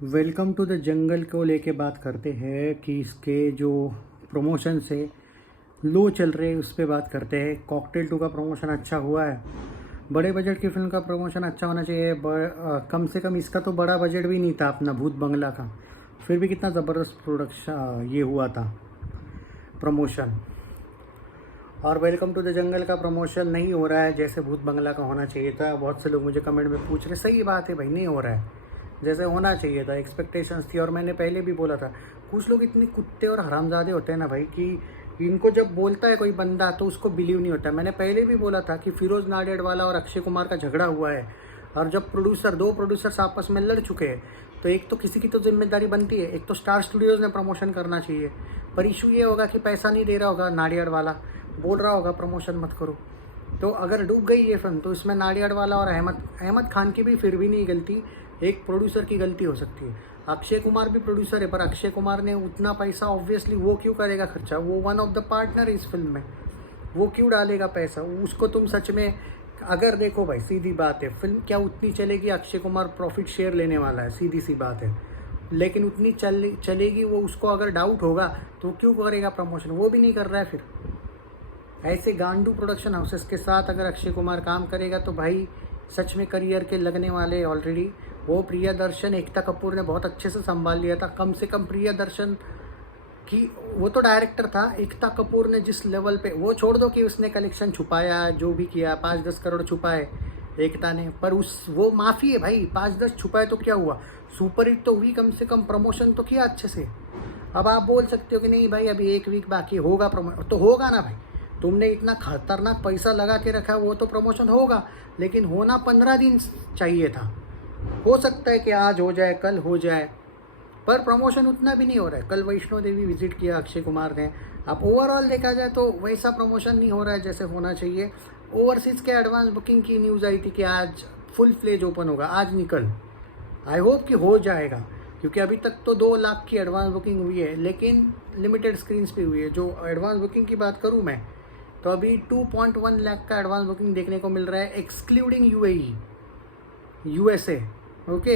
Welcome to the jungle को लेके बात करते हैं कि इसके जो प्रमोशन से लो चल रहे उस पर बात करते हैं। कॉकटेल 2 का प्रमोशन अच्छा हुआ है। बड़े बजट की फिल्म का प्रमोशन अच्छा होना चाहिए। कम से कम इसका तो बड़ा बजट भी नहीं था अपना भूत बंगला का, फिर भी कितना ज़बरदस्त प्रोडक्शन ये हुआ था प्रमोशन। और वेलकम टू द जंगल का प्रमोशन नहीं हो रहा है जैसे भूत बंगला का होना चाहिए था। बहुत से लोग मुझे कमेंट में पूछ रहे, सही बात है भाई, नहीं हो रहा है जैसे होना चाहिए था। एक्सपेक्टेशंस थी और मैंने पहले भी बोला था, कुछ लोग इतने कुत्ते और हरामजादे होते हैं ना भाई कि इनको जब बोलता है कोई बंदा तो उसको बिलीव नहीं होता। मैंने पहले भी बोला था कि फिरोज नाडियाडवाला और अक्षय कुमार का झगड़ा हुआ है, और जब दो प्रोड्यूसर्स आपस में लड़ चुके हैं तो एक तो किसी की तो जिम्मेदारी बनती है, एक तो स्टार स्टूडियोज़ ने प्रमोशन करना चाहिए। पर इशू ये होगा कि पैसा नहीं दे रहा होगा, नाडियाडवाला बोल रहा होगा प्रमोशन मत करो। तो अगर डूब गई ये फिल्म तो इसमें नाडियाडवाला और अहमद खान की भी फिर भी नहीं गलती, एक प्रोड्यूसर की गलती हो सकती है। अक्षय कुमार भी प्रोड्यूसर है, पर अक्षय कुमार ने उतना पैसा ऑब्वियसली वो क्यों करेगा खर्चा, वो वन ऑफ द पार्टनर है इस फिल्म में, वो क्यों डालेगा पैसा उसको। तुम सच में अगर देखो भाई, सीधी बात है, फिल्म क्या उतनी चलेगी, अक्षय कुमार प्रॉफिट शेयर लेने वाला है, सीधी सी बात है। लेकिन उतनी चलेगी वो, उसको अगर डाउट होगा तो क्यों करेगा प्रमोशन, वो भी नहीं कर रहा है। फिर ऐसे गांडू प्रोडक्शन हाउसेस के साथ अगर अक्षय कुमार काम करेगा तो भाई सच में करियर के लगने वाले ऑलरेडी। वो प्रियदर्शन एकता कपूर ने बहुत अच्छे से संभाल लिया था। कम से कम प्रियदर्शन की, वो तो डायरेक्टर था, एकता कपूर ने जिस लेवल पे, वो छोड़ दो कि उसने कलेक्शन छुपाया, जो भी किया 5-10 करोड़ छुपाए एकता ने, पर वो माफ़ी है भाई। 5-10 छुपाए तो क्या हुआ, सुपर हिट तो हुई, कम से कम प्रमोशन तो किया अच्छे से। अब आप बोल सकते हो कि नहीं भाई अभी 1 वीक बाकी होगा प्रमोशन, तो होगा ना भाई। तुमने इतना खतरनाक पैसा लगा के रखा, वो तो प्रमोशन होगा, लेकिन होना 15 दिन चाहिए था। हो सकता है कि आज हो जाए, कल हो जाए, पर प्रमोशन उतना भी नहीं हो रहा है। कल वैष्णो देवी विजिट किया अक्षय कुमार ने। अब ओवरऑल देखा जाए तो वैसा प्रमोशन नहीं हो रहा है जैसे होना चाहिए। ओवरसीज़ के एडवांस बुकिंग की न्यूज़ आई थी कि आज फुल फ्लेज ओपन होगा, आज निकल, आई होप कि हो जाएगा, क्योंकि अभी तक तो 2 लाख की एडवांस बुकिंग हुई है, लेकिन लिमिटेड स्क्रीन्स पे हुई है। जो एडवांस बुकिंग की बात करूँ मैं, तो अभी 2.1 लाख का एडवांस बुकिंग देखने को मिल रहा है, एक्सक्लूडिंग यूएसए। ओके,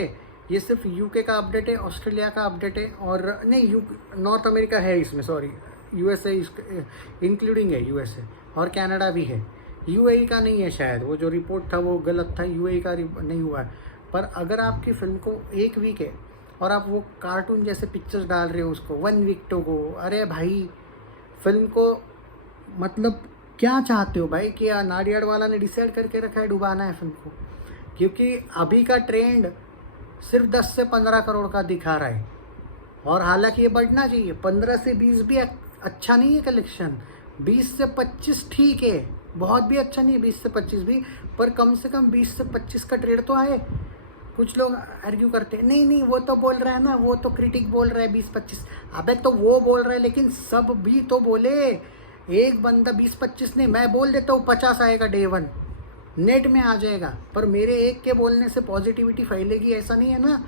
ये सिर्फ यूके का अपडेट है, ऑस्ट्रेलिया का अपडेट है, और नहीं नॉर्थ अमेरिका है इसमें, सॉरी, यूएसए इंक्लूडिंग है, यूएसए और कनाडा भी है। यूएई का नहीं है शायद, वो जो रिपोर्ट था वो गलत था, यूएई का नहीं हुआ है। पर अगर आपकी फिल्म को 1 वीक है और आप वो कार्टून जैसे पिक्चर्स डाल रहे हो उसको 1 वीक टू गो, अरे भाई फिल्म को मतलब क्या चाहते हो भाई कि नाडियाडवाला ने डिसाइड करके रखा है डुबाना है फिल्म को, क्योंकि अभी का ट्रेंड सिर्फ 10 से 15 करोड़ का दिखा रहा है, और हालांकि ये बढ़ना चाहिए। 15 से 20 भी अच्छा नहीं है कलेक्शन, 20 से 25 ठीक है, बहुत भी अच्छा नहीं है 20 से 25 भी, पर कम से कम 20 से 25 का ट्रेड तो आए। कुछ लोग आर्ग्यू करते हैं, नहीं वो तो बोल रहा है ना, वो तो क्रिटिक बोल रहा है 20-25, अबे तो वो बोल रहा है, लेकिन सब भी तो बोले। एक बंदा 20-25 नहीं, मैं बोल देता हूँ 50 आएगा डे 1, नेट में आ जाएगा, पर मेरे एक के बोलने से पॉजिटिविटी फैलेगी ऐसा नहीं है ना।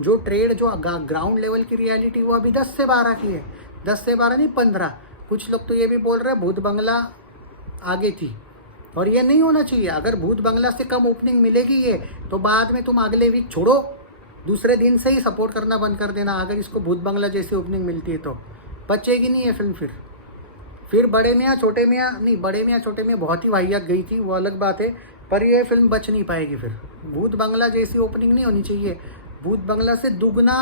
जो ट्रेड, जो ग्राउंड लेवल की रियलिटी, वो अभी 10 से 12 की है, 10 से 12 नहीं 15। कुछ लोग तो ये भी बोल रहे हैं भूत बंगला आगे थी, और ये नहीं होना चाहिए। अगर भूत बंगला से कम ओपनिंग मिलेगी ये, तो बाद में तुम अगले वीक छोड़ो, दूसरे दिन से ही सपोर्ट करना बंद कर देना। अगर इसको भूत बंगला जैसी ओपनिंग मिलती है तो बचेगी नहीं है फिल्म। फिर बड़े मियाँ छोटे मियाँ, नहीं बड़े मियाँ छोटे मियाँ बहुत ही वाहियात गई थी, वो अलग बात है, पर ये फिल्म बच नहीं पाएगी। फिर भूत बंगला जैसी ओपनिंग नहीं होनी चाहिए, भूत बंगला से दुगना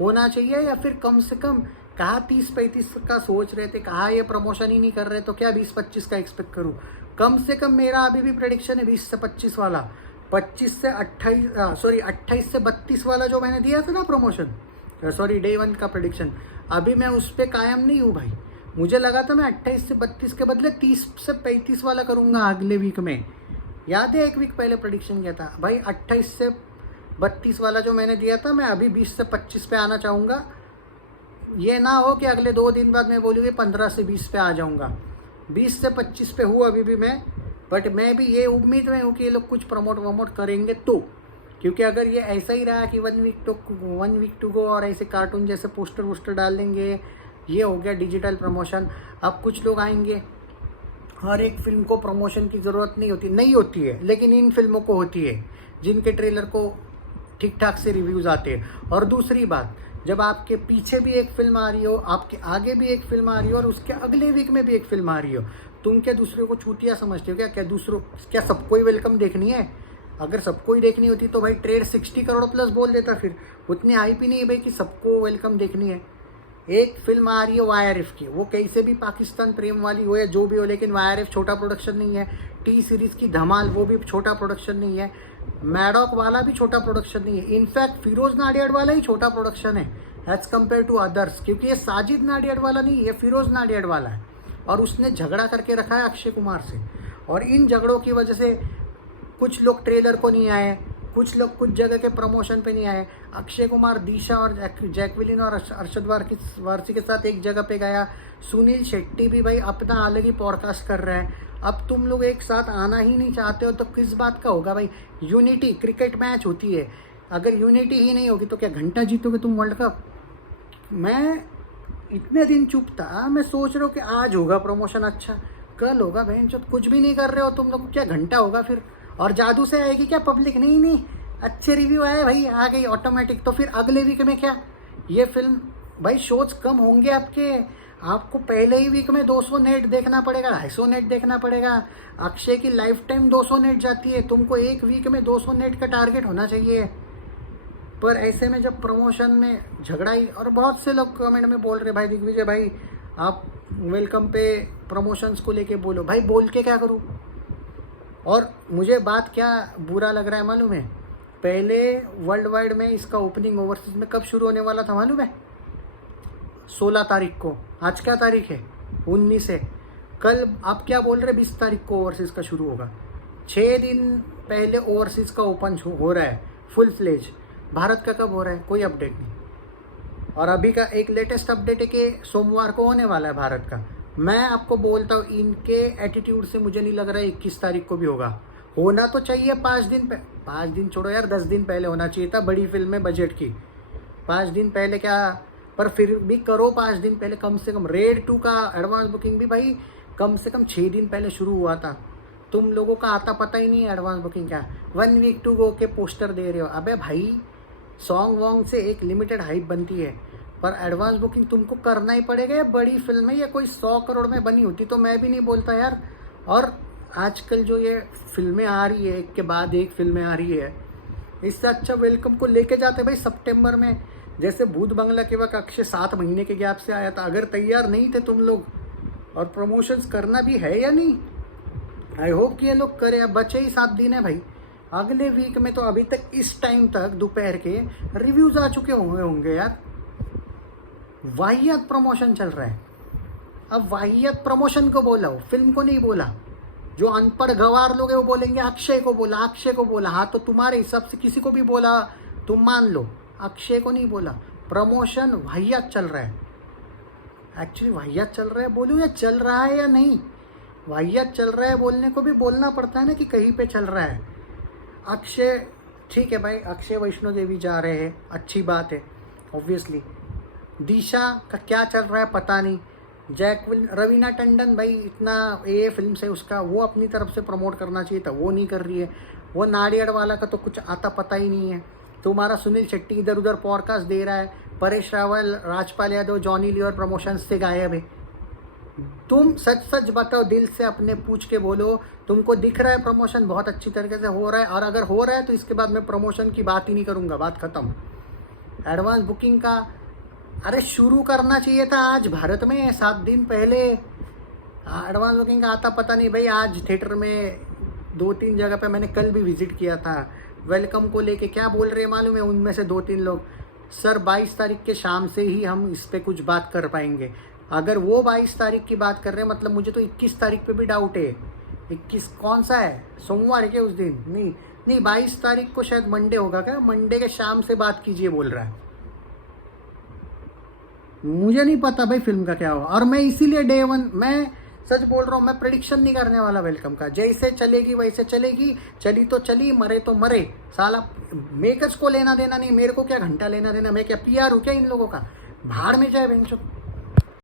होना चाहिए, या फिर कम से कम कहा 30-35 का सोच रहे थे, कहा ये प्रमोशन ही नहीं कर रहे तो क्या 20-25 का एक्सपेक्ट करूँ। कम से कम मेरा अभी भी प्रेडिक्शन है 20 से 25 वाला, 25 से 28, सॉरी 28 से 32 वाला जो मैंने दिया था ना प्रमोशन, सॉरी डे 1 का प्रेडिक्शन, अभी मैं उस पर कायम नहीं हूँ भाई। मुझे लगा था मैं 28 से 32 के बदले 30 से 35 वाला करूँगा अगले वीक में। याद है 1 वीक पहले प्रेडिक्शन किया था भाई, 28 से 32 वाला जो मैंने दिया था, मैं अभी 20 से 25 पे आना चाहूँगा। ये ना हो कि अगले 2 दिन बाद मैं बोलूँगी 15 से 20 पे आ जाऊँगा, 20 से 25 पे हूँ अभी भी मैं। बट मैं भी ये उम्मीद में हूँ कि ये लोग कुछ प्रमोट करेंगे तो, क्योंकि अगर ये ऐसा ही रहा कि 1 वीक टू गो और ऐसे कार्टून जैसे पोस्टर वोस्टर डाल देंगे, ये हो गया डिजिटल प्रमोशन। अब कुछ लोग आएंगे, हर एक फिल्म को प्रमोशन की ज़रूरत नहीं होती है, लेकिन इन फिल्मों को होती है जिनके ट्रेलर को ठीक ठाक से रिव्यूज़ आते हैं। और दूसरी बात, जब आपके पीछे भी एक फिल्म आ रही हो, आपके आगे भी एक फिल्म आ रही हो और उसके अगले वीक में भी एक फिल्म आ रही हो, तुम क्या दूसरे को चूतिया समझते हो क्या सबको ही वेलकम देखनी है? अगर सबको ही देखनी होती तो भाई ट्रेड 60 करोड़ प्लस बोल देता, फिर उतनी हाइप ही नहीं है भाई कि सबको वेलकम देखनी है। एक फिल्म आ रही है YRF की, वो कैसे भी पाकिस्तान प्रेम वाली हो या जो भी हो, लेकिन YRF छोटा प्रोडक्शन नहीं है। टी सीरीज़ की धमाल, वो भी छोटा प्रोडक्शन नहीं है। मैडॉक वाला भी छोटा प्रोडक्शन नहीं है। इनफैक्ट फिरोज नाडियाड वाला ही छोटा प्रोडक्शन है एज कम्पेयर टू अदर्स, क्योंकि ये साजिद नाडियाड वाला नहीं, ये फिरोज नाडियाड वाला है और उसने झगड़ा करके रखा है अक्षय कुमार से। और इन झगड़ों की वजह से कुछ लोग ट्रेलर को नहीं आए, कुछ लोग कुछ जगह के प्रमोशन पे नहीं आए। अक्षय कुमार दिशा और जैकविलिन और अरशद वारसी के साथ एक जगह पे गया। सुनील शेट्टी भी भाई अपना अलग ही पॉडकास्ट कर रहा है। अब तुम लोग एक साथ आना ही नहीं चाहते हो तो किस बात का होगा भाई? यूनिटी क्रिकेट मैच होती है, अगर यूनिटी ही नहीं होगी तो क्या घंटा जीतोगे तुम वर्ल्ड कप? मैं इतने दिन चुप था, मैं सोच रहा हूँ कि आज होगा प्रमोशन, अच्छा कल होगा, बहन जो कुछ भी नहीं कर रहे हो तुम लोग, क्या घंटा होगा फिर? और जादू से आएगी क्या पब्लिक? नहीं, अच्छे रिव्यू आए भाई, आ गई ऑटोमेटिक। तो फिर अगले वीक में क्या ये फिल्म भाई, शोज कम होंगे आपको पहले ही वीक में 200 नेट देखना पड़ेगा, 250 नेट देखना पड़ेगा। अक्षय की लाइफ टाइम 200 नेट जाती है, तुमको एक वीक में 200 नेट का टारगेट होना चाहिए। पर ऐसे में जब प्रमोशन में झगड़ा ही, और बहुत से लोग कमेंट में बोल रहे भाई दिग्विजय भाई आप वेलकम पे प्रमोशंस को लेके बोलो। भाई बोल के क्या करूँ? और मुझे बात क्या बुरा लग रहा है मालूम है? पहले वर्ल्ड वाइड में इसका ओपनिंग ओवरसीज में कब शुरू होने वाला था मालूम है? 16 तारीख को। आज क्या तारीख है? 19 है। कल आप क्या बोल रहे 20 तारीख को ओवरसीज का शुरू होगा। 6 दिन पहले ओवरसीज का ओपन हो रहा है फुल फ्लेज। भारत का कब हो रहा है? कोई अपडेट नहीं। और अभी का एक लेटेस्ट अपडेट है कि सोमवार को होने वाला है भारत का। मैं आपको बोलता हूँ इनके एटीट्यूड से मुझे नहीं लग रहा है 21 तारीख को भी होगा। होना तो चाहिए 5 दिन छोड़ो यार, 10 दिन पहले होना चाहिए था। बड़ी फिल्म है बजट की, 5 दिन पहले क्या, पर फिर भी करो 5 दिन पहले कम से कम। रेड 2 का एडवांस बुकिंग भी भाई कम से कम 6 दिन पहले शुरू हुआ था। तुम लोगों का आता पता ही नहीं है एडवांस बुकिंग क्या। 1 वीक टू गो के पोस्टर दे रहे हो। अबे भाई सॉन्ग वॉन्ग से एक लिमिटेड हाइप बनती है, पर एडवांस बुकिंग तुमको करना ही पड़ेगा। ये बड़ी फिल्म है, ये कोई 100 करोड़ में बनी होती तो मैं भी नहीं बोलता यार। और आजकल जो ये फिल्में आ रही है, एक के बाद एक फिल्में आ रही है, इससे अच्छा वेलकम को लेके जाते भाई सितंबर में। जैसे भूत बंगला के वक्त अक्षय 7 महीने के गैप से आया था। अगर तैयार नहीं थे तुम लोग, और प्रमोशंस करना भी है या नहीं, आई होप कि ये लोग करें। अब बचे ही 7 दिन है भाई। अगले वीक में तो अभी तक इस टाइम तक दोपहर के रिव्यूज आ चुके होंगे यार। वाहियात प्रमोशन चल रहा है। अब वाहियात प्रमोशन को बोला हो, फिल्म को नहीं बोला। जो अनपढ़ गवार लोग हैं वो बोलेंगे अक्षय को बोला। हाँ तो तुम्हारे हिसाब से किसी को भी बोला तुम मान लो, अक्षय को नहीं बोला। प्रमोशन वाहियात चल रहा है। एक्चुअली वाहियात चल रहा है बोलूँ या चल रहा है या नहीं? वाहियात चल रहा है बोलने को भी बोलना पड़ता है ना कि कहीं पे चल रहा है। अक्षय ठीक है भाई, अक्षय वैष्णो देवी जा रहे हैं, अच्छी बात है ऑब्वियसली। दिशा का क्या चल रहा है पता नहीं। रवीना टंडन भाई इतना ये फिल्म से उसका वो अपनी तरफ से प्रमोट करना चाहिए था, वो नहीं कर रही है। वो नाडियाड वाला का तो कुछ आता पता ही नहीं है। तुम्हारा सुनील शेट्टी इधर उधर पॉडकास्ट दे रहा है। परेश रावल, राजपाल यादव, जॉनी लीवर प्रमोशन से गायब है। तुम सच बताओ, दिल से अपने पूछ के बोलो, तुमको दिख रहा है प्रमोशन बहुत अच्छी तरीके से हो रहा है? और अगर हो रहा है तो इसके बाद मैं प्रमोशन की बात ही नहीं करूँगा, बात खत्म। एडवांस बुकिंग का अरे शुरू करना चाहिए था आज भारत में 7 दिन पहले। एडवांस बुकिंग का आता पता नहीं भाई। आज थिएटर में 2-3 जगह पे मैंने कल भी विजिट किया था। वेलकम को लेके क्या बोल रहे हैं मालूम है उनमें से 2-3 लोग? सर 22 तारीख के शाम से ही हम इस पर कुछ बात कर पाएंगे। अगर वो 22 तारीख की बात कर रहे हैं मतलब मुझे तो 21 तारीख पे भी डाउट है। 21 कौन सा है? सोमवार है क्या उस दिन? नहीं 22 तारीख को शायद मंडे होगा क्या? मंडे के शाम से बात कीजिए बोल रहा है। मुझे नहीं पता भाई फिल्म का क्या हुआ। और मैं इसीलिए डे 1 मैं सच बोल रहा हूँ, मैं प्रेडिक्शन नहीं करने वाला वेलकम का। जैसे चलेगी वैसे चलेगी, चली तो चली, मरे तो मरे। साला मेकर्स को लेना देना नहीं, मेरे को क्या घंटा लेना देना। मैं क्या PR हूँ क्या इन लोगों का? भाड़ में जाए बेंचो।